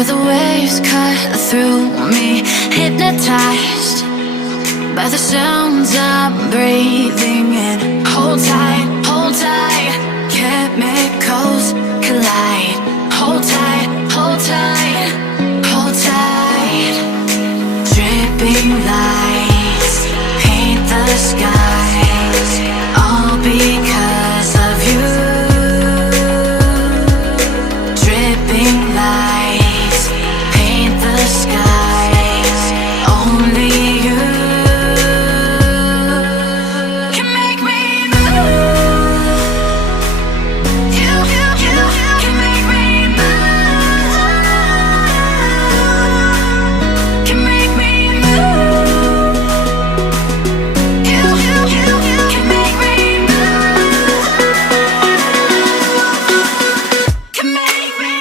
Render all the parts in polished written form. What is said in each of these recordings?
Feel the waves cut through me, hypnotized by the sounds I'm breathing in. Hold tight, chemicals collide. Hold tight, hold tight, hold tight. Dripping lights paint the skies, all because of you. Dripping lights paint the skies, only you can make me move. You can make me move. Can make me move. You can make me move. Can make me.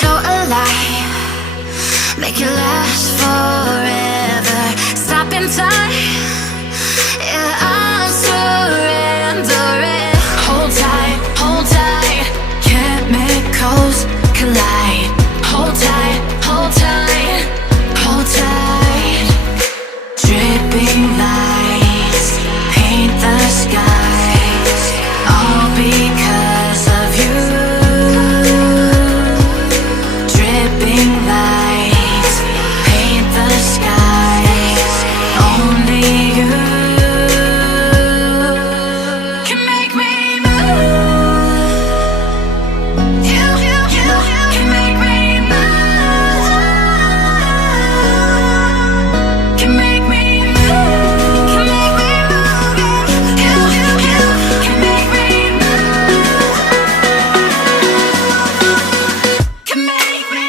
So alive, make it last forever. Stop in time, yeah, I'm surrendering. Hold tight, chemicals collide. Hold tight, hold tight, hold tight. Dripping lights paint the skies, all because of you. Dripping lights paint the skies, only you can make me move. You can make me move. Can make me move. Can make me move. You can make me move. Can make me.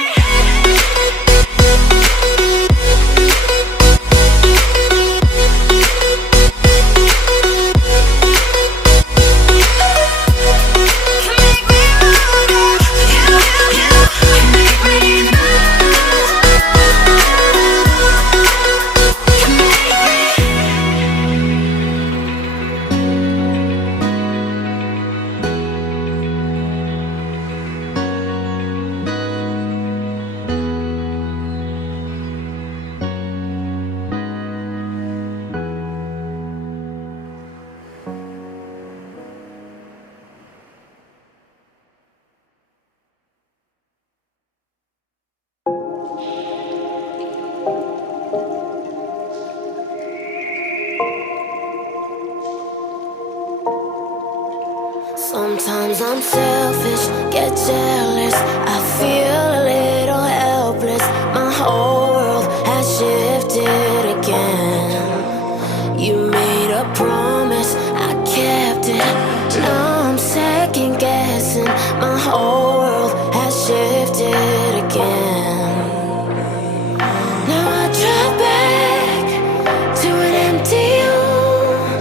Sometimes I'm selfish, get jealous. I feel a little helpless. My whole world has shifted again. You made a promise, I kept it. Now I'm second guessing. My whole world has shifted again. Now I drive back to an empty home,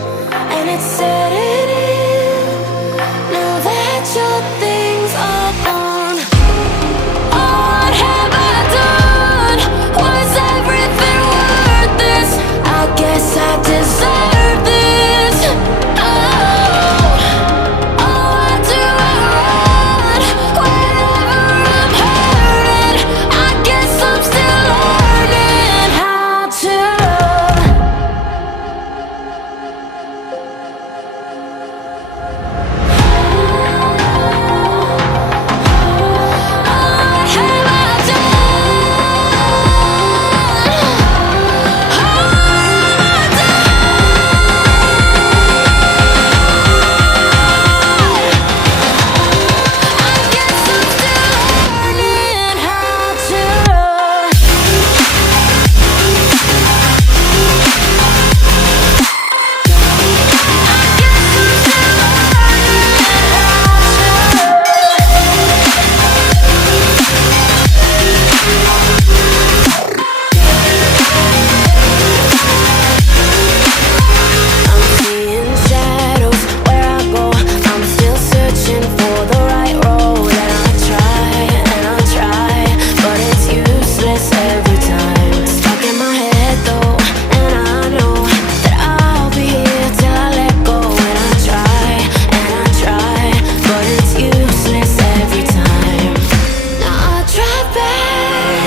and it's setting in. Now that your things are gone,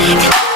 back.